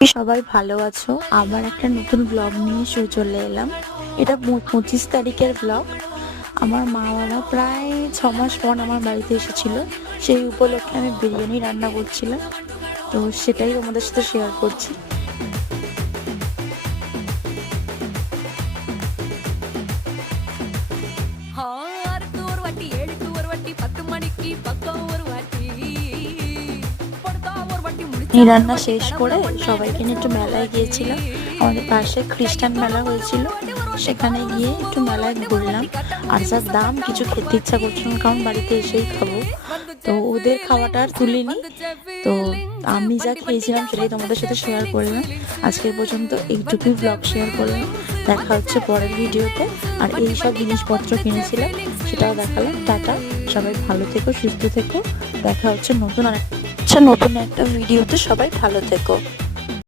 সবাই ভালো আছো? আবার একটা নতুন ব্লগ নিয়ে চলে এলাম। এটা 25 তারিখের ব্লগ। আমার মা বাবা প্রায় 6 মাস পর আমার বাড়িতে এসেছিল। সেই উপলক্ষে আমি বিরিয়ানি রান্না করছিলাম, তো সেটাই তোমাদের সাথে শেয়ার করছি। এই রান্না শেষ করে সবাইকে নিয়ে একটু মেলায় গিয়েছিলাম। আমাদের পাশে খ্রিস্টান মেলা হয়েছিল, সেখানে গিয়ে একটু মেলায় ঘুরলাম। আর যার দাম, কিছু খেতে ইচ্ছা করছিল না, কারণ বাড়িতে এসেই খাবো। তো ওদের খাওয়াটা আর তুলিনি, তো আমি যা খেয়েছিলাম সেটাই তোমাদের সাথে শেয়ার করলাম। আজকের পর্যন্ত এইটুকুই ব্লগ শেয়ার করলাম। দেখা হচ্ছে পরের ভিডিওতে। আর এই সব জিনিসপত্র কিনেছিলাম সেটাও দেখালাম। টাটা, সবাই ভালো থেকো, সুস্থ থেকো। দেখা হচ্ছে নতুন একটা ভিডিওতে। সবাই ভালো থেকো।